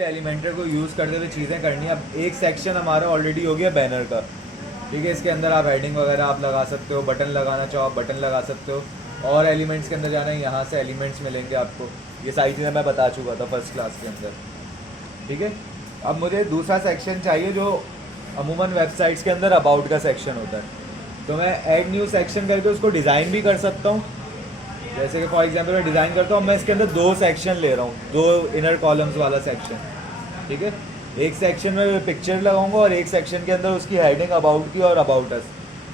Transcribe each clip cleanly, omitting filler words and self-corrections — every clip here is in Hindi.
एलिमेंटर को यूज़ करते हुए चीज़ें करनी है। अब एक सेक्शन हमारा ऑलरेडी हो गया बैनर का, ठीक है। इसके अंदर आप हेडिंग वगैरह आप लगा सकते हो, बटन लगाना चाहो आप बटन लगा सकते हो, और एलिमेंट्स के अंदर जाना है, यहाँ से एलिमेंट्स मिलेंगे आपको। ये सारी चीज़ें मैं बता चुका था फर्स्ट क्लास के अंदर, ठीक है। अब मुझे दूसरा सेक्शन चाहिए जो अमूमन वेबसाइट्स के अंदर अबाउट का सेक्शन होता है। तो मैं ऐड न्यू सेक्शन करके उसको डिज़ाइन भी कर सकता हूँ। जैसे कि फॉर एग्जांपल मैं डिज़ाइन करता हूँ, मैं इसके अंदर दो सेक्शन ले रहा हूँ, दो इनर कॉलम्स वाला सेक्शन, ठीक है। एक सेक्शन में पिक्चर लगाऊंगा और एक सेक्शन के अंदर उसकी हेडिंग अबाउट की और अबाउट अस।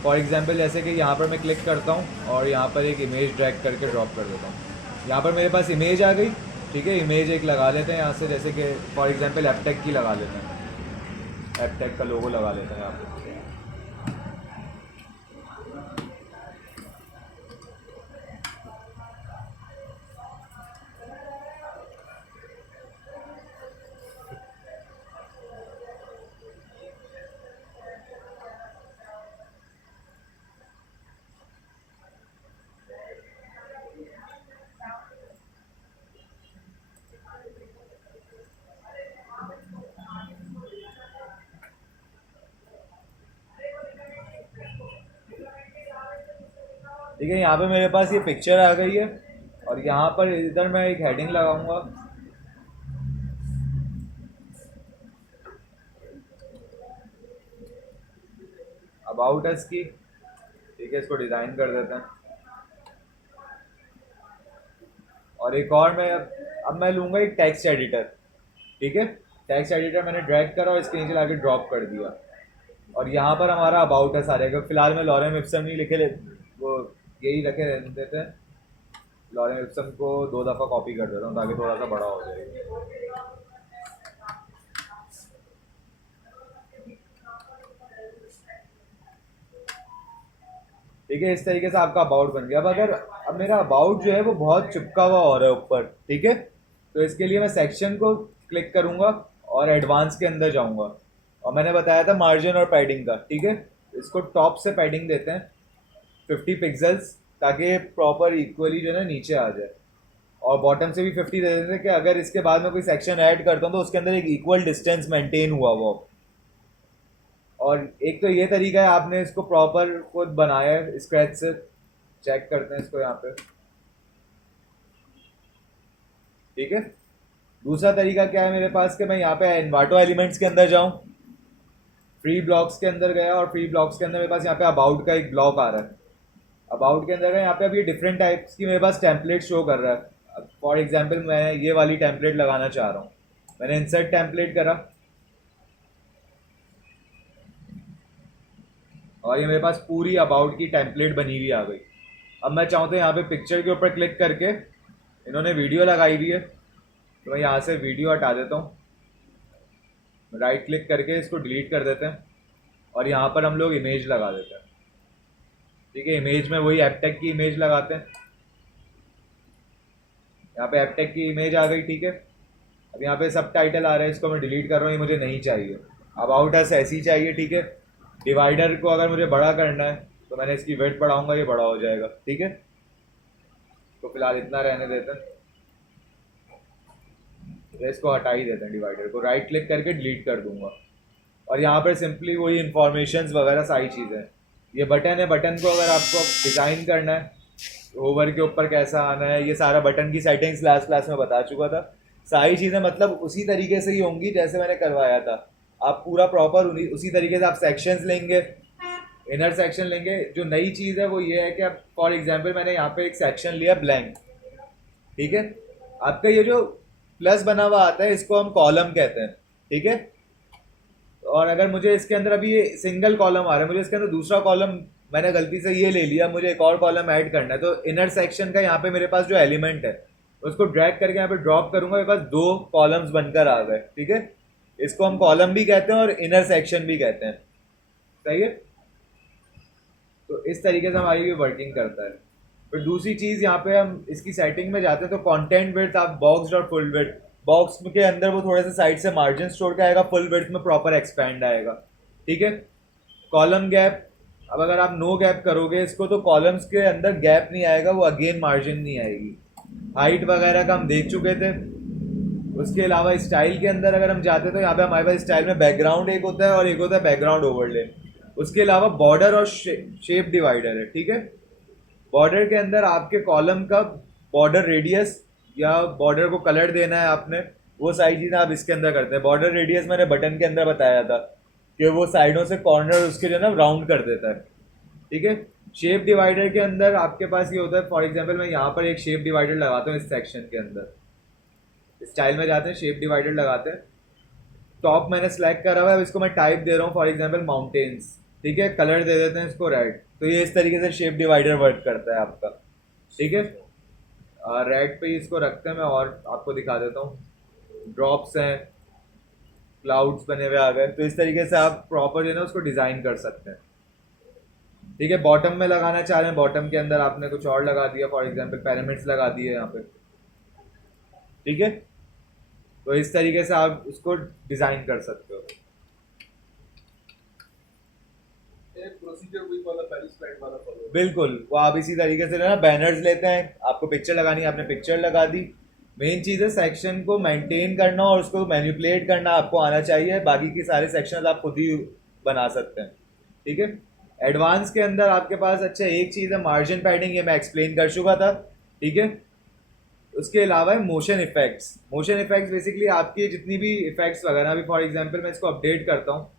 फॉर एग्जांपल जैसे कि यहाँ पर मैं क्लिक करता हूँ और यहाँ पर एक इमेज ड्रैग करके ड्रॉप कर देता हूँ। यहाँ पर मेरे पास इमेज आ गई, ठीक है। इमेज एक लगा लेते हैं यहाँ से, जैसे कि फॉर एग्जांपल एपटेक की लगा लेते हैं, एपटेक का लोगो लगा लेते हैं यहाँ पर। ठीक है, यहाँ पे मेरे पास ये पिक्चर आ गई है और यहाँ पर इधर मैं एक हेडिंग लगाऊंगा, अबाउट अस की, ठीक है। इसको डिज़ाइन कर देते हैं। और एक और मैं अब मैं लूँगा एक टेक्स्ट एडिटर, ठीक है। टेक्स्ट एडिटर मैंने ड्रैग करा और इसके नीचे लाके ड्रॉप कर दिया, और यहाँ पर हमारा अबाउट अस आ जाएगा। फिलहाल मैं लॉरेम इप्सम नहीं लिखे वो यही रखे रहने देते हैं। लॉरेम इप्सम को 2 दफ़ा कॉपी कर देता हूँ ताकि थोड़ा सा बड़ा हो जाए। ठीक है, इस तरीके से आपका अबाउट बन गया। अब मेरा अबाउट जो है वो बहुत चिपका हुआ हो रहा है ऊपर, ठीक है। तो इसके लिए मैं सेक्शन को क्लिक करूंगा और एडवांस के अंदर जाऊंगा, और मैंने बताया था मार्जिन और पैडिंग का, ठीक है। इसको टॉप से पैडिंग देते हैं 50 पिक्सल्स, ताकि प्रॉपर इक्वली जो है ना नीचे आ जाए, और बॉटम से भी 50 दे देते हैं कि अगर इसके बाद में कोई सेक्शन ऐड करता हूँ तो उसके अंदर एक इक्वल डिस्टेंस मेंटेन हुआ वो। और एक तो ये तरीका है, आपने इसको प्रॉपर खुद बनाया है स्क्रैच से। चेक करते हैं इसको यहाँ पे, ठीक है। दूसरा तरीका क्या है मेरे पास कि मैं यहाँ पे एनवाटो एलिमेंट्स के अंदर जाऊँ, फ्री ब्लॉक्स के अंदर गया, और फ्री ब्लॉक्स के अंदर मेरे पास यहाँ पे अबाउट का एक ब्लॉक आ रहा है। अबाउट के अंदर गया, यहाँ पे अभी डिफरेंट टाइप्स की मेरे पास टेम्पलेट शो कर रहा है। फॉर एग्जाम्पल मैं ये वाली टेम्पलेट लगाना चाह रहा हूँ, मैंने इंसर्ट टेम्पलेट करा और ये मेरे पास पूरी अबाउट की टेम्पलेट बनी हुई आ गई। अब मैं चाहूँ तो यहाँ पे पिक्चर के ऊपर क्लिक करके, इन्होंने वीडियो लगाई हुई है तो मैं यहाँ से वीडियो हटा देता हूँ, राइट क्लिक करके इसको डिलीट कर देते हैं, और यहाँ पर हम लोग इमेज लगा देते हैं, ठीक है। इमेज में वही एपटेक की इमेज लगाते हैं। यहाँ पे एपटेक की इमेज आ गई, ठीक है। अब यहाँ पे सब टाइटल आ रहा है, इसको मैं डिलीट कर रहा हूँ, ये मुझे नहीं चाहिए। अबाउट अस ऐसी चाहिए, ठीक है। डिवाइडर को अगर मुझे बड़ा करना है तो मैंने इसकी वेट बढ़ाऊंगा, ये बड़ा हो जाएगा, ठीक है। तो फिलहाल इतना रहने देते हैं, तो इसको हटा ही देते हैं, डिवाइडर को राइट क्लिक करके डिलीट कर दूंगा। और यहाँ पर सिंपली वही इंफॉर्मेशन वगैरह सारी चीज़ें, ये बटन है, बटन को अगर आपको डिज़ाइन करना है, होवर के ऊपर कैसा आना है, ये सारा बटन की सेटिंग्स लास्ट क्लास में बता चुका था। सारी चीज़ें मतलब उसी तरीके से ही होंगी जैसे मैंने करवाया था। आप पूरा प्रॉपर उसी तरीके से आप सेक्शंस लेंगे, इनर सेक्शन लेंगे। जो नई चीज़ है वो ये है कि आप फॉर एग्जांपल मैंने यहाँ पे एक सेक्शन लिया ब्लैंक, ठीक है। आपका ये जो प्लस बना हुआ आता है इसको हम कॉलम कहते हैं, ठीक है। और अगर मुझे इसके अंदर अभी ये सिंगल कॉलम आ रहा है, मुझे इसके अंदर दूसरा कॉलम, मैंने गलती से ये ले लिया, मुझे एक और कॉलम ऐड करना है, तो इनर सेक्शन का यहाँ पे मेरे पास जो एलिमेंट है उसको ड्रैग करके यहाँ पे ड्रॉप करूंगा, मेरे पास 2 कॉलम्स बनकर आ गए, ठीक है। इसको हम कॉलम भी कहते हैं और इनर सेक्शन भी कहते हैं, सही है। तो इस तरीके से हमारी ये वर्किंग करता है। फिर दूसरी चीज़ यहाँ पे हम इसकी सेटिंग में जाते हैं, तो कंटेंट विड्थ आप बॉक्स और फुल विड्थ, बॉक्स के अंदर वो थोड़े से साइड से मार्जिन स्टोर का आएगा, फुल विड्थ में प्रॉपर एक्सपैंड आएगा, ठीक है। कॉलम गैप, अब अगर आप नो गैप करोगे इसको तो कॉलम्स के अंदर गैप नहीं आएगा, वो अगेन मार्जिन नहीं आएगी। हाइट वगैरह का हम देख चुके थे, उसके अलावा स्टाइल के अंदर अगर हम जाते हैं तो यहाँ पे हमारे पास स्टाइल में बैकग्राउंड एक होता है और एक होता है बैकग्राउंड ओवरले। उसके अलावा बॉर्डर और शेप डिवाइडर है, ठीक है। बॉर्डर के अंदर आपके कॉलम का बॉर्डर रेडियस या बॉर्डर को कलर देना है आपने, वो सारी चीज़ें आप इसके अंदर करते हैं। बॉर्डर रेडियस मैंने बटन के अंदर बताया था कि वो साइडों से कॉर्नर उसके जो है ना राउंड कर देता है, ठीक है। शेप डिवाइडर के अंदर आपके पास ये होता है, फॉर एग्जांपल मैं यहाँ पर एक शेप डिवाइडर लगाता हूँ इस सेक्शन के अंदर। स्टाइल में जाते हैं, शेप डिवाइडर लगाते हैं, टॉप मैंने सेलेक्ट करा हुआ है, अब इसको मैं टाइप दे रहा हूँ फॉर एग्जांपल माउंटेन्स, ठीक है। कलर दे देते हैं इसको रेड। तो ये इस तरीके से शेप डिवाइडर वर्क करता है आपका, ठीक है। रेड पे ही इसको रखते हैं, मैं और आपको दिखा देता हूँ। ड्रॉप्स हैं, क्लाउड्स बने हुए आ गए, तो इस तरीके से आप प्रॉपर जो है ना उसको डिज़ाइन कर सकते हैं, ठीक है। बॉटम में लगाना चाह रहे हैं, बॉटम के अंदर आपने कुछ और लगा दिया, फॉर एग्जांपल पिरामिड्स लगा दिए यहाँ पे, ठीक है। तो इस तरीके से आप उसको डिज़ाइन कर सकते हो। प्रोसीजर वही वाला पहली स्लाइड वाला फॉलो। बिल्कुल, वो आप इसी तरीके से ना बैनर्स लेते हैं, आपको पिक्चर लगानी है, आपने पिक्चर लगा दी। मेन चीज़ है सेक्शन को मेंटेन करना और उसको मैनिपुलेट करना आपको आना चाहिए, बाकी की सारे सेक्शन आप खुद ही बना सकते हैं, ठीक है। एडवांस के अंदर आपके पास अच्छा एक चीज़ है मार्जिन पैडिंग, ये मैं एक्सप्लेन कर चुका था, ठीक है। उसके अलावा है motion effects. Motion effects basically आपकी जितनी भी इफेक्ट्स वगैरह, अभी फॉर एग्जांपल मैं इसको अपडेट करता हूँ,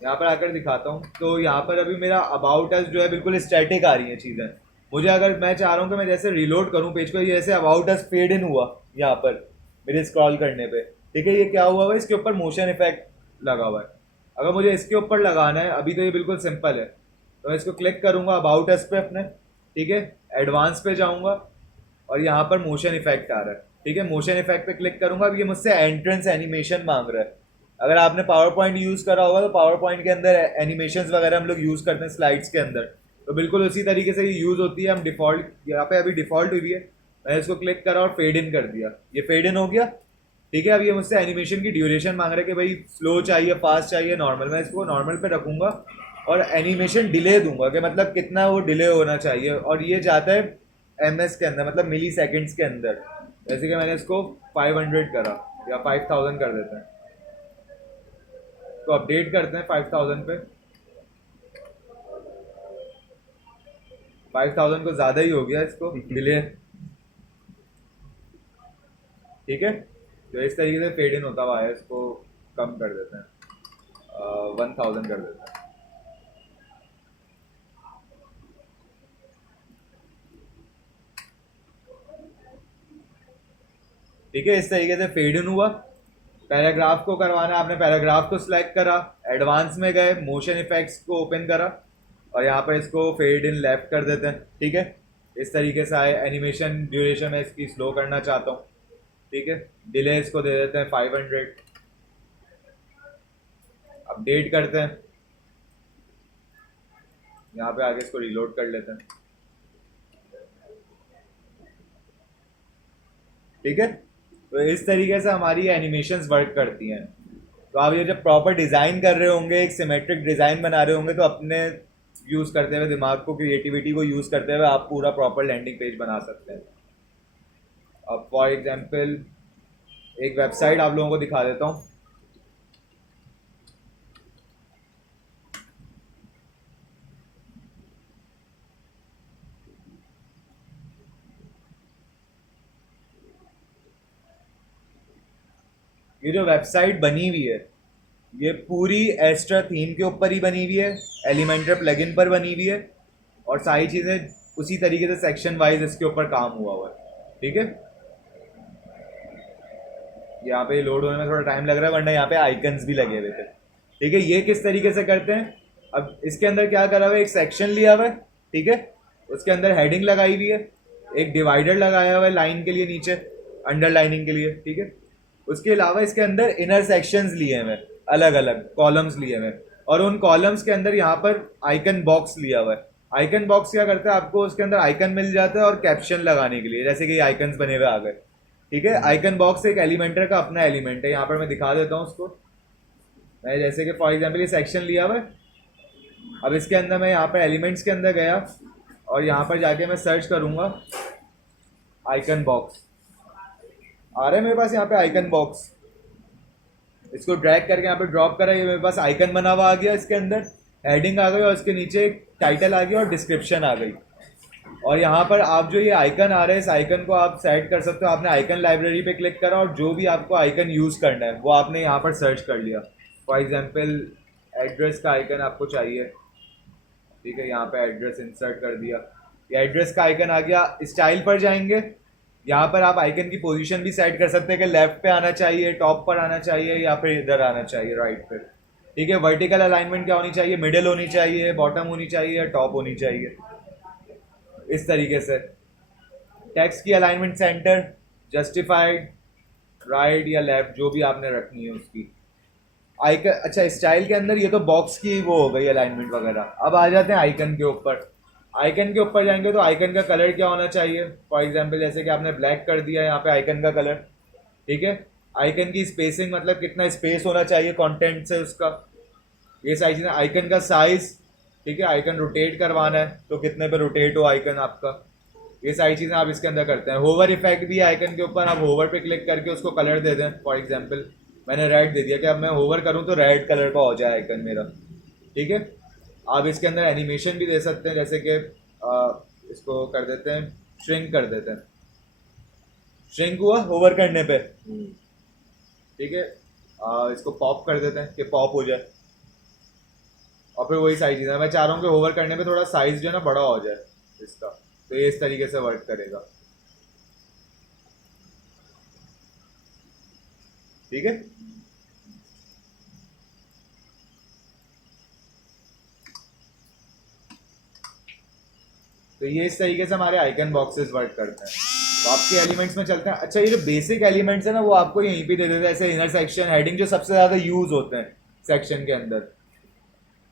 यहाँ पर आकर दिखाता हूँ। तो यहाँ पर अभी मेरा अबाउट अस जो है बिल्कुल स्टैटिक आ रही है चीज़ें। मुझे अगर मैं चाह रहा हूँ कि मैं जैसे रिलोड करूँ पेज को, ये जैसे अबाउट अस फेड इन हुआ यहाँ पर मेरे स्क्रॉल करने पे, ठीक है। ये क्या हुआ हुआ है, इसके ऊपर मोशन इफेक्ट लगा हुआ है। अगर मुझे इसके ऊपर लगाना है, अभी तो ये बिल्कुल सिंपल है, तो मैं इसको क्लिक करूँगा अबाउट अस पे अपने, ठीक है। एडवांस पे जाऊँगा और यहाँ पर मोशन इफेक्ट आ रहा है, ठीक है। मोशन इफेक्ट पे क्लिक करूँगा, अब ये मुझसे एंट्रेंस एनिमेशन मांग रहा है। अगर आपने पावर पॉइंट यूज़ करा होगा तो पावर पॉइंट के अंदर एनिमेशंस वगैरह हम लोग यूज़ करते हैं स्लाइड्स के अंदर, तो बिल्कुल उसी तरीके से ये यूज़ होती है। हम डिफ़ॉल्ट यहाँ पे अभी डिफ़ॉल्ट हुई है, मैंने इसको क्लिक करा और फेड इन कर दिया, ये फेड इन हो गया, ठीक है। अब ये मुझसे एनिमेशन की ड्यूरेशन मांग रहा है कि भाई स्लो चाहिए, फास्ट चाहिए, नॉर्मल। मैं इसको नॉर्मल पे रखूँगा और एनिमेशन डिले दूंगा कि मतलब कितना वो डिले होना चाहिए, और ये जाता है MS के अंदर, मतलब मिली सेकेंड्स के अंदर। जैसे कि मैंने इसको 500 करा या 5000 कर देते हैं, तो अपडेट करते हैं 5000 पे। 5000 को ज़्यादा ही हो गया इसको डिले, ठीक है। तो इस तरीके से फेड इन होता हुआ है, इसको कम कर देते हैं, 1000 कर देते हैं, ठीक है। इस तरीके से फेड इन हुआ। पैराग्राफ को करवाना है आपने, पैराग्राफ को सिलेक्ट करा, एडवांस में गए, मोशन इफेक्ट्स को ओपन करा और यहाँ पर इसको फेड इन लेफ्ट कर देते हैं, ठीक है। इस तरीके से आए। एनिमेशन ड्यूरेशन मैं इसकी स्लो करना चाहता हूँ, ठीक है। डिले इसको दे देते हैं 500, अपडेट करते हैं, यहाँ पे आगे इसको रिलोड कर लेते हैं, ठीक है। तो इस तरीके से हमारी एनिमेशंस वर्क करती हैं। तो आप ये जब प्रॉपर डिज़ाइन कर रहे होंगे, एक सिमेट्रिक डिज़ाइन बना रहे होंगे, तो अपने यूज़ करते हुए दिमाग को, क्रिएटिविटी को यूज़ करते हुए आप पूरा प्रॉपर लैंडिंग पेज बना सकते हैं। अब फॉर एग्जांपल एक वेबसाइट आप लोगों को दिखा देता हूँ। ये जो वेबसाइट बनी हुई है, ये पूरी एस्ट्रा थीम के ऊपर ही बनी हुई है, एलिमेंटर प्लगइन पर बनी हुई है, और सारी चीज़ें उसी तरीके से सेक्शन वाइज इसके ऊपर काम हुआ हुआ है, ठीक है। यहाँ पे लोड होने में थोड़ा टाइम लग रहा है, वरना यहाँ पे आइकन्स भी लगे हुए थे, ठीक है। ये किस तरीके से करते हैं, अब इसके अंदर क्या करा हुआ है, एक सेक्शन लिया हुआ है, ठीक है। उसके अंदर हेडिंग लगाई हुई है, एक डिवाइडर लगाया हुआ है लाइन के लिए नीचे, अंडरलाइनिंग के लिए, ठीक है। उसके अलावा इसके अंदर इनर सेक्शंस लिए हुए हैं, अलग अलग कॉलम्स लिए हुए हैं, और उन कॉलम्स के अंदर यहाँ पर आइकन बॉक्स लिया हुआ है। आइकन बॉक्स क्या करता है, आपको उसके अंदर आइकन मिल जाता है और कैप्शन लगाने के लिए, जैसे कि आइकन्स बने हुए आ गए, ठीक है। आइकन बॉक्स एक एलिमेंटर का अपना एलिमेंट है, यहाँ पर मैं दिखा देता हूँ उसको। मैं जैसे कि फॉर एग्जांपल ये सेक्शन लिया हुआ है, अब इसके अंदर मैं यहाँ पर एलिमेंट्स के अंदर गया और यहाँ पर जाके मैं सर्च करूँगा आइकन बॉक्स, आ रहा है मेरे पास यहाँ पे आइकन बॉक्स, इसको ड्रैग करके यहाँ पे ड्रॉप करा, ये मेरे पास आइकन बना हुआ आ गया, इसके अंदर हेडिंग आ गई और इसके नीचे टाइटल आ गया और डिस्क्रिप्शन आ गई। और यहाँ पर आप जो ये आइकन आ रहे हैं, इस आइकन को आप सेट कर सकते हो। आपने आइकन लाइब्रेरी पे क्लिक करा और जो भी आपको आइकन यूज़ करना है वो आपने यहाँ पर सर्च कर लिया। फॉर एग्जांपल एड्रेस का आइकन आपको चाहिए, ठीक है, यहाँ पे एड्रेस इंसर्ट कर दिया, ये एड्रेस का आइकन आ गया। स्टाइल पर जाएंगे, यहाँ पर आप आइकन की पोजीशन भी सेट कर सकते हैं कि लेफ्ट पे आना चाहिए, टॉप पर आना चाहिए, या फिर इधर आना चाहिए राइट पे, ठीक है। वर्टिकल अलाइनमेंट क्या होनी चाहिए, मिडिल होनी चाहिए, बॉटम होनी चाहिए, या टॉप होनी चाहिए, इस तरीके से। टेक्स्ट की अलाइनमेंट सेंटर, जस्टिफाइड, राइट या लेफ्ट, जो भी आपने रखनी है उसकी आइकन। अच्छा, स्टाइल के अंदर ये तो बॉक्स की वो हो गई अलाइनमेंट वगैरह। अब आ जाते हैं आइकन के ऊपर। आइकन के ऊपर जाएंगे तो आइकन का कलर क्या होना चाहिए। फॉर एग्जांपल जैसे कि आपने ब्लैक कर दिया यहाँ पे आइकन का कलर, ठीक है। आइकन की स्पेसिंग, मतलब कितना स्पेस होना चाहिए कंटेंट से उसका, ये सारी चीज़ें। आइकन का साइज, ठीक है, आइकन रोटेट करवाना है तो कितने पे रोटेट हो आइकन आपका, ये सारी चीज़ें आप इसके अंदर करते हैं। होवर इफेक्ट भी है आइकन के ऊपर, आप होवर पे क्लिक करके उसको कलर दे दें। फॉर एग्जांपल मैंने रेड दे दिया कि अब मैं होवर करूं तो रेड कलर का हो जाए आइकन मेरा, ठीक है। आप इसके अंदर एनिमेशन भी दे सकते हैं, जैसे कि इसको कर देते हैं, श्रिंक कर देते हैं, श्रिंक हुआ होवर करने पे, ठीक है। इसको पॉप कर देते हैं कि पॉप हो जाए, और फिर वही सारी चीज़ें। मैं चाह रहा हूँ कि होवर करने पे थोड़ा साइज जो है ना बड़ा हो जाए इसका, तो ये इस तरीके से वर्क करेगा, ठीक है। तो ये इस तरीके से हमारे आइकन बॉक्सेस वर्क करते हैं। तो आपके एलिमेंट्स में चलते हैं। अच्छा, ये जो बेसिक एलिमेंट्स है ना वो आपको यहीं पे दे देते हैं, ऐसे इनर सेक्शन, हेडिंग, जो सबसे ज़्यादा यूज होते हैं सेक्शन के अंदर।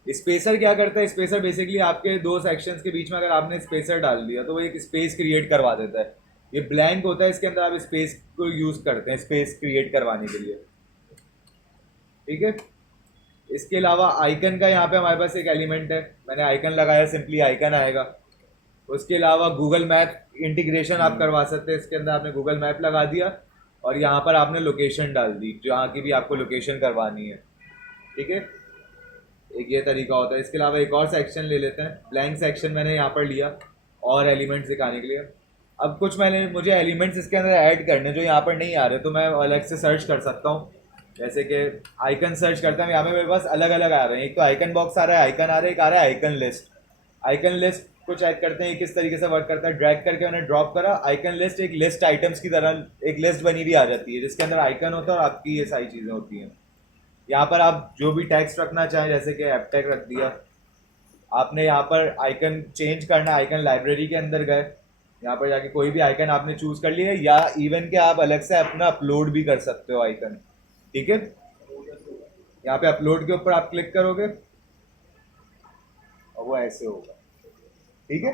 स्पेसर क्या करता है, स्पेसर बेसिकली आपके दो सेक्शंस के बीच में अगर आपने स्पेसर डाल दिया तो वो एक स्पेस क्रिएट करवा देता है। ये ब्लैंक होता है, इसके अंदर आप स्पेस को यूज करते हैं स्पेस क्रिएट करवाने के लिए, ठीक है। इसके अलावा आइकन का यहाँ पे हमारे पास एक एलिमेंट है, मैंने आइकन लगाया, सिंपली आइकन आएगा। उसके अलावा गूगल मैप इंटीग्रेशन आप करवा सकते हैं, इसके अंदर आपने गूगल मैप लगा दिया और यहाँ पर आपने लोकेशन डाल दी, जहाँ की भी आपको लोकेशन करवानी है, ठीक है। एक ये तरीका होता है। इसके अलावा एक और सेक्शन ले लेते हैं, ब्लैंक सेक्शन मैंने यहाँ पर लिया और एलिमेंट्स दिखाने के लिए। अब कुछ मुझे एलिमेंट्स इसके अंदर ऐड करने जो यहाँ पर नहीं आ रहे, तो मैं अलग से सर्च कर सकता हूँ। जैसे कि आइकन सर्च करता हूँ, यहाँ पे मेरे पास अलग अलग आ रहे हैं। एक तो आइकन बॉक्स आ रहा है, आइकन आ रहा है, एक आ रहा है आइकन लिस्ट। आइकन लिस्ट को चेक करते हैं किस तरीके से वर्क करता है। ड्रैग करके मैंने ड्रॉप करा, आइकन लिस्ट एक लिस्ट आइटम्स की तरह एक लिस्ट बनी हुई आ जाती है, जिसके अंदर आइकन होता है और आपकी ये सारी चीज़ें होती हैं। यहाँ पर आप जो भी टेक्स्ट रखना चाहें, जैसे कि एपटेक रख दिया आपने। यहाँ पर आइकन चेंज करना, आइकन लाइब्रेरी के अंदर गए, यहाँ पर जाके कोई भी आइकन आपने चूज कर लिया, या इवन के आप अलग से अपना अपलोड भी कर सकते हो आइकन, ठीक है। यहाँ पे अपलोड के ऊपर आप क्लिक करोगे और वो ऐसे होगा, ठीक है।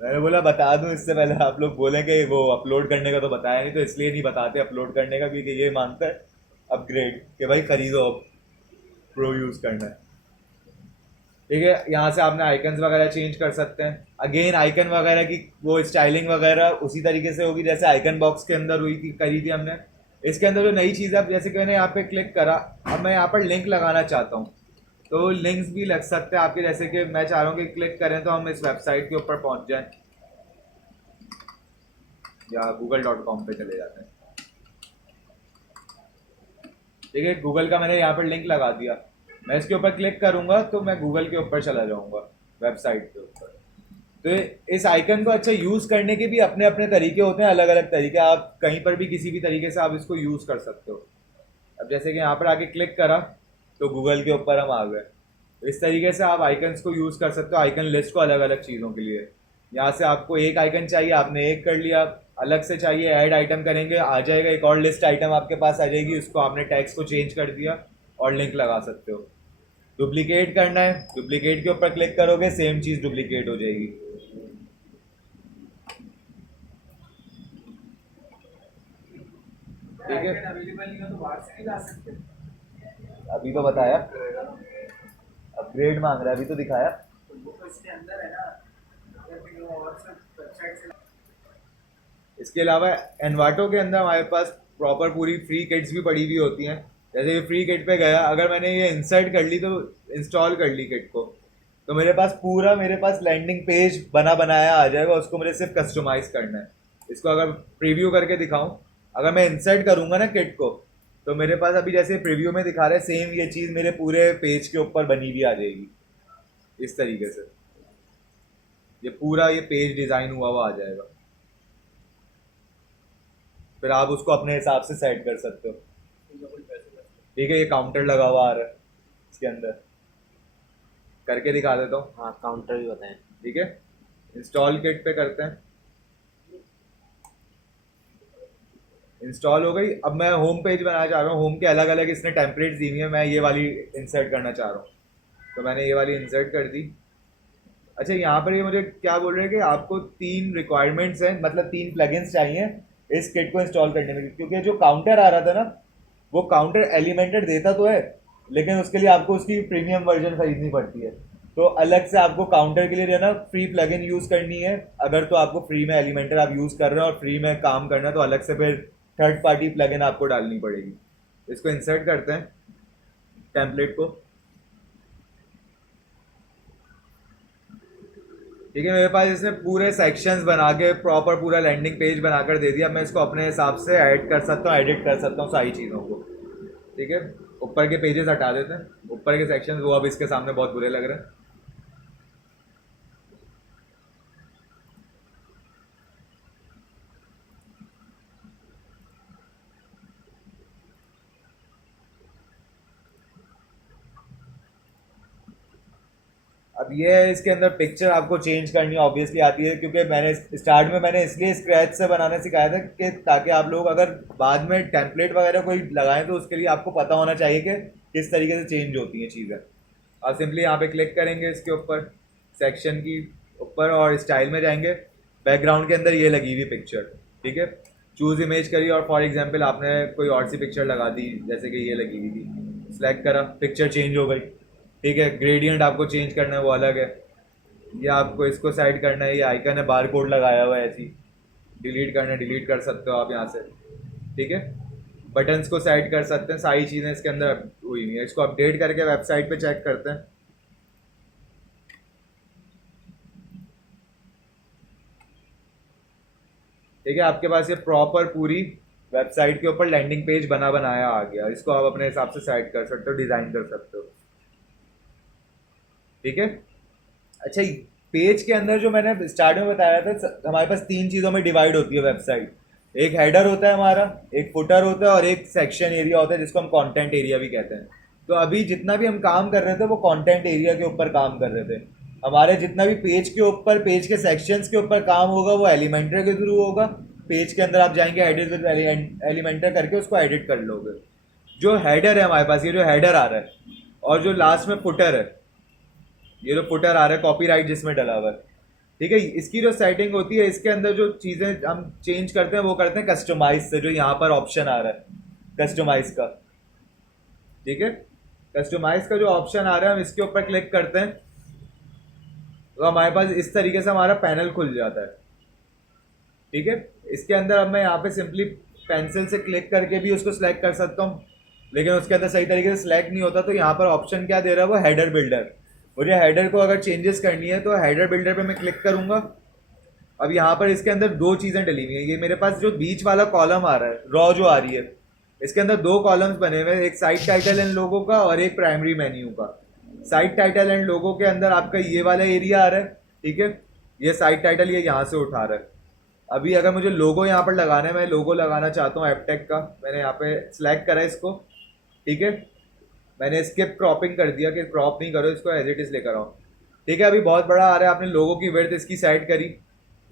मैंने बोला बता दूं इससे पहले आप लोग बोलेंगे वो अपलोड करने का तो बताया नहीं, तो इसलिए नहीं बताते अपलोड करने का, क्योंकि ये मानता है अपग्रेड कि भाई खरीदो, अब प्रो यूज़ करना है, ठीक है। यहाँ से आपने आइकन्स वगैरह चेंज कर सकते हैं। अगेन आइकन वगैरह की वो स्टाइलिंग वगैरह उसी तरीके से होगी जैसे आइकन बॉक्स के अंदर हुई थी, करी थी हमने। इसके अंदर जो नई चीज़ है, जैसे कि मैंने यहाँ पे क्लिक करा, अब मैं यहाँ पर लिंक लगाना चाहता हूँ, तो लिंक्स भी लग सकते हैं आपके। जैसे कि मैं चाह रहा हूँ कि क्लिक करें तो हम इस वेबसाइट के ऊपर पहुँच जाएं, या google.com पे चले जाते हैं, ठीक है। गूगल का मैंने यहाँ पर लिंक लगा दिया, मैं इसके ऊपर क्लिक करूँगा तो मैं गूगल के ऊपर चला जाऊँगा, वेबसाइट के ऊपर। तो इस आइकन को अच्छा यूज़ करने के भी अपने अपने तरीके होते हैं, अलग अलग तरीके। आप कहीं पर भी किसी भी तरीके से आप इसको यूज़ कर सकते हो। अब जैसे कि यहाँ पर आके क्लिक करा तो गूगल के ऊपर हम आ गए। इस तरीके से आप आइकन्स को यूज़ कर सकते हो, आइकन लिस्ट को अलग अलग चीज़ों के लिए। यहाँ से आपको एक आइकन चाहिए, आपने एक कर लिया, अलग से चाहिए ऐड आइटम करेंगे, आ जाएगा एक और लिस्ट आइटम आपके पास आ जाएगी, उसको आपने टैक्स को चेंज कर दिया और लिंक लगा सकते हो। डुप्लीकेट करना है, डुप्लीकेट के ऊपर क्लिक करोगे, सेम चीज़ डुप्लीकेट हो जाएगी, ठीक है। अवेलेबल नहीं हो तो बाहर से नहीं ला सकते। अभी तो बताया अपग्रेड मांग रहा है, अभी तो दिखाया। तो वो तो इसके अंदर है ना, अगर फिर वो और सब वेबसाइट से इसके अलावा एनवाटो के अंदर हमारे पास प्रॉपर पूरी फ्री किट्स भी पड़ी हुई होती हैं। जैसे ये फ्री किट पे गया, अगर मैंने ये इंसर्ट कर ली तो इंस्टॉल कर ली किट को, तो मेरे पास लैंडिंग पेज बना बनाया आ जाएगा, उसको मुझे सिर्फ कस्टमाइज करना है। इसको अगर प्रीव्यू करके दिखाऊं, अगर मैं इंसर्ट करूंगा ना किट को, तो मेरे पास अभी जैसे प्रीव्यू में दिखा रहा है सेम ये चीज़ मेरे पूरे पेज के ऊपर बनी हुई आ जाएगी इस तरीके से। ये पूरा ये पेज डिज़ाइन हुआ हुआ आ जाएगा, फिर आप उसको अपने हिसाब से सेट कर सकते हो। इनका कोई पैसे वैसे ठीक है, ये काउंटर लगा हुआ आ रहा है इसके अंदर, करके दिखा देता हूँ। हाँ काउंटर भी बताएं। ठीक है, इंस्टॉल किट पे करते हैं। इंस्टॉल हो गई। अब मैं होम पेज बनाना चाह रहा हूँ। होम के अलग अलग इसने टेम्पलेट्स दी हुई है, मैं ये वाली इंसर्ट करना चाह रहा हूँ, तो मैंने ये वाली इंसर्ट कर दी। अच्छा, यहाँ पर ये मुझे क्या बोल रहे हैं कि आपको 3 रिक्वायरमेंट्स हैं, मतलब 3 प्लगइन्स चाहिए इस किट को इंस्टॉल करने में, क्योंकि जो काउंटर आ रहा था ना, वो काउंटर एलिमेंटेड देता तो है, लेकिन उसके लिए आपको उसकी प्रीमियम वर्जन खरीदनी पड़ती है। तो अलग से आपको काउंटर के लिए जो है ना फ्री प्लगइन यूज़ करनी है। अगर तो आपको फ्री में एलिमेंटर आप यूज़ कर रहे हो और फ्री में काम करना है, तो अलग से फिर थर्ड पार्टी प्लगइन आपको डालनी पड़ेगी। इसको इंसर्ट करते हैं टेम्पलेट को। ठीक है, मेरे पास इसने पूरे सेक्शंस बना के प्रॉपर पूरा लैंडिंग पेज बनाकर दे दिया। मैं इसको अपने हिसाब से ऐड कर सकता हूँ, एडिट कर सकता हूँ सारी चीज़ों को। ठीक है, ऊपर के पेजेस हटा देते हैं, ऊपर के सेक्शंस वो अब इसके सामने बहुत बुरे लग रहे हैं। अब ये है, इसके अंदर पिक्चर आपको चेंज करनी ऑब्वियसली आती है, क्योंकि मैंने इसलिए स्क्रैच से बनाना सिखाया था कि ताकि आप लोग अगर बाद में टेम्पलेट वगैरह कोई लगाएं तो उसके लिए आपको पता होना चाहिए कि किस तरीके से चेंज होती हैं चीज़ें। आप सिंपली यहाँ पे क्लिक करेंगे इसके ऊपर, सेक्शन की ऊपर, और स्टाइल में जाएंगे। बैकग्राउंड के अंदर ये लगी हुई पिक्चर, ठीक है, चूज़ इमेज करिए, और फॉर एग्जांपल आपने कोई और सी पिक्चर लगा दी, जैसे कि ये लगी हुई थी, सिलेक्ट करा, पिक्चर चेंज हो गई। ठीक है, ग्रेडियंट आपको चेंज करना है वो अलग है, ये आपको इसको साइड करना है, ये आइकन है बार कोड लगाया हुआ है, ऐसी डिलीट करना है डिलीट कर सकते हो आप यहाँ से। ठीक है, बटन्स को साइड कर सकते हैं, सारी चीज़ें इसके अंदर हुई हुई है। इसको अपडेट करके वेबसाइट पे चेक करते हैं। ठीक है, आपके पास ये प्रॉपर पूरी वेबसाइट के ऊपर लैंडिंग पेज बना बनाया आ गया। इसको आप अपने हिसाब से सेट कर सकते हो, डिज़ाइन कर सकते हो। ठीक है, अच्छा, पेज के अंदर जो मैंने स्टार्ट में बताया था, हमारे पास 3 चीज़ों में डिवाइड होती है वेबसाइट। एक हेडर होता है हमारा, एक फुटर होता है, और एक सेक्शन एरिया होता है जिसको हम कंटेंट एरिया भी कहते हैं। तो अभी जितना भी हम काम कर रहे थे वो कंटेंट एरिया के ऊपर काम कर रहे थे। हमारे जितना भी पेज के ऊपर, पेज के सेक्शंस के ऊपर काम होगा वो एलिमेंटर के थ्रू होगा। पेज के अंदर आप जाएंगे, एडिट विद एलिमेंटर करके उसको एडिट कर लोगे। जो हेडर है हमारे पास, ये जो हेडर आ रहा है, और जो लास्ट में फुटर है, ये जो फुटर आ रहा है कॉपीराइट जिसमें डला हुआ है, ठीक है, इसकी जो सेटिंग होती है, इसके अंदर जो चीज़ें हम चेंज करते हैं वो करते हैं कस्टमाइज से, जो यहाँ पर ऑप्शन आ रहा है कस्टमाइज का। ठीक है, कस्टमाइज का जो ऑप्शन आ रहा है, हम इसके ऊपर क्लिक करते हैं तो हमारे पास इस तरीके से हमारा पैनल खुल जाता है। ठीक है, इसके अंदर अब मैं यहाँ पे सिंपली पेंसिल से क्लिक करके भी उसको सिलेक्ट कर सकता हूँ, लेकिन उसके अंदर सही तरीके से सिलेक्ट नहीं होता। तो यहाँ पर ऑप्शन क्या दे रहा है, वो हेडर बिल्डर। मुझे हेडर को अगर चेंजेस करनी है तो हेडर बिल्डर पे मैं क्लिक करूंगा। अब यहाँ पर इसके अंदर 2 चीज़ें डली हुई हैं। ये मेरे पास जो बीच वाला कॉलम आ रहा है, रॉ जो आ रही है, इसके अंदर 2 कॉलम्स बने हुए हैं, एक साइट टाइटल एंड लोगो का और एक प्राइमरी मेन्यू का। साइट टाइटल एंड लोगो के अंदर आपका ये वाला एरिया आ रहा है। ठीक है, ये साइट टाइटल ये यहाँ से उठा रहा है। अभी अगर मुझे लोगो यहाँ पर लगाना है, मैं लोगो लगाना चाहता हूँ एपटेक का, मैंने यहाँ पे सिलेक्ट करा इसको। ठीक है, मैंने स्किप क्रॉपिंग कर दिया कि क्रॉप नहीं करो इसको, एज इट इज लेकर आओ। ठीक है, अभी बहुत बड़ा आ रहा है, आपने लोगों की विड्थ इसकी सेट करी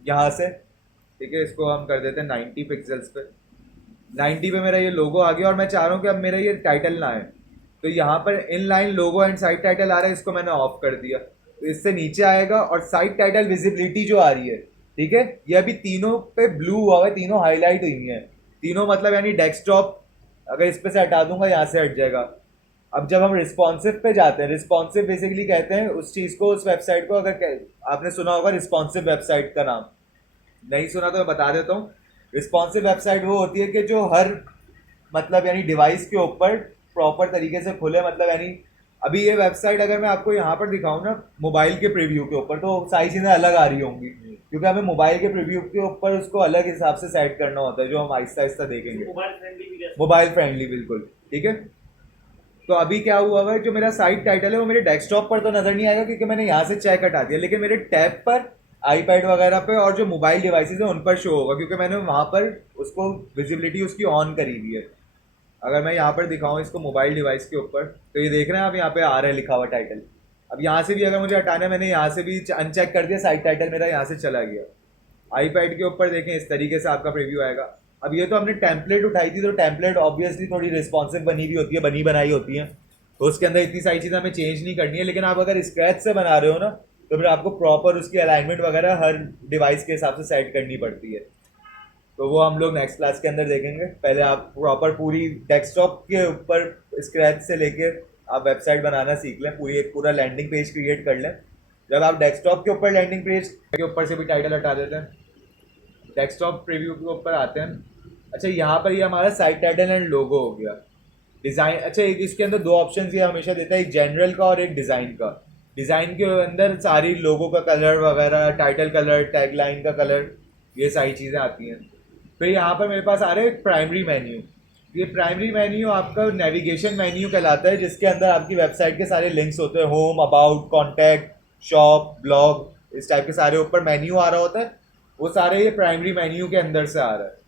यहाँ से। ठीक है, इसको हम कर देते हैं 90 पिक्सल्स पे। 90 पे मेरा ये लोगो आ गया, और मैं चाह रहा हूँ कि अब मेरा ये टाइटल ना आए, तो यहाँ पर in line logo and side title आ रहा है, इसको मैंने ऑफ कर दिया, तो इससे नीचे आएगा। और साइड टाइटल विजिबिलिटी जो आ रही है, ठीक है, ये अभी तीनों पे ब्लू हुआ है, तीनों हाईलाइट हुई हैं, तीनों मतलब यानी डेस्कटॉप, अगर इस पे से हटा दूंगा यहाँ से हट जाएगा। अब जब हम रिस्पॉन्सिव पे जाते हैं, रिस्पॉन्सिव बेसिकली कहते हैं उस चीज़ को, उस वेबसाइट को, अगर आपने सुना होगा रिस्पॉन्सिव वेबसाइट का नाम, नहीं सुना तो मैं बता देता हूँ। रिस्पॉन्सिव वेबसाइट वो होती है कि जो हर मतलब यानी डिवाइस के ऊपर प्रॉपर तरीके से खुले, मतलब यानी अभी ये वेबसाइट अगर मैं आपको यहाँ पर दिखाऊँ ना मोबाइल के प्रीव्यू के ऊपर, तो सारी चीज़ें अलग आ रही होंगी, क्योंकि हमें मोबाइल के प्रीव्यू के ऊपर उसको अलग हिसाब से सेट करना होता है, जो हम आहिस्ता आहिस्ता देखेंगे। मोबाइल फ्रेंडली बिल्कुल, ठीक है। तो अभी क्या हुआ है, जो मेरा साइट टाइटल है वो मेरे डेस्कटॉप पर तो नज़र नहीं आएगा क्योंकि मैंने यहाँ से चेक हटा दिया, लेकिन मेरे टैब पर आईपैड वगैरह पे और जो मोबाइल डिवाइसेस है उन पर शो होगा, क्योंकि मैंने वहाँ पर उसको विजिबिलिटी उसकी ऑन करी हुई है। अगर मैं यहाँ पर दिखाऊँ इसको मोबाइल डिवाइस के ऊपर, तो ये देख रहे हैं आप, यहाँ पे आ रहा है लिखा हुआ टाइटल। अब यहाँ से भी अगर मुझे हटाना है, मैंने यहाँ से भी अनचेक कर दिया, साइट टाइटल मेरा यहाँ से चला गया। आईपैड के ऊपर देखें इस तरीके से आपका प्रीव्यू आएगा। अब ये तो हमने टेम्पलेट उठाई थी, तो टेम्पलेट ऑब्वियसली थोड़ी रिस्पॉन्सिव बनी हुई होती है, बनी बनाई होती है, तो उसके अंदर इतनी सारी चीज़ें हमें चेंज नहीं करनी है। लेकिन आप अगर स्क्रैच से बना रहे हो ना, तो फिर आपको प्रॉपर उसकी अलाइनमेंट वगैरह हर डिवाइस के हिसाब से सेट करनी पड़ती है। तो वो हम लोग नेक्स्ट क्लास के अंदर देखेंगे। पहले आप प्रॉपर पूरी डेस्कटॉप के ऊपर स्क्रैच से लेके आप वेबसाइट बनाना सीख लें, पूरी एक पूरा लैंडिंग पेज क्रिएट कर लें। जब आप डेस्कटॉप के ऊपर लैंडिंग पेज के ऊपर से भी टाइटल हटा देते हैं, डेस्कटॉप प्रीव्यू के ऊपर आते हैं। अच्छा, यहाँ पर ये हमारा साइट टाइटल एंड लोगो हो गया। डिज़ाइन, अच्छा एक इसके अंदर दो ऑप्शन ये हमेशा देता है, एक जनरल का और एक डिज़ाइन का। डिज़ाइन के अंदर सारी लोगो का कलर वगैरह, टाइटल कलर, टैगलाइन का कलर, ये सारी चीज़ें आती हैं। फिर यहाँ पर मेरे पास आ रहा है प्राइमरी मेन्यू। ये प्राइमरी मेन्यू आपका नेविगेशन मेन्यू कहलाता है, जिसके अंदर आपकी वेबसाइट के सारे लिंक्स होते हैं, home, about, contact, shop, blog, इस टाइप के सारे ऊपर मेन्यू आ रहा होता है। वो सारे ये प्राइमरी मेन्यू के अंदर से आ रहा है।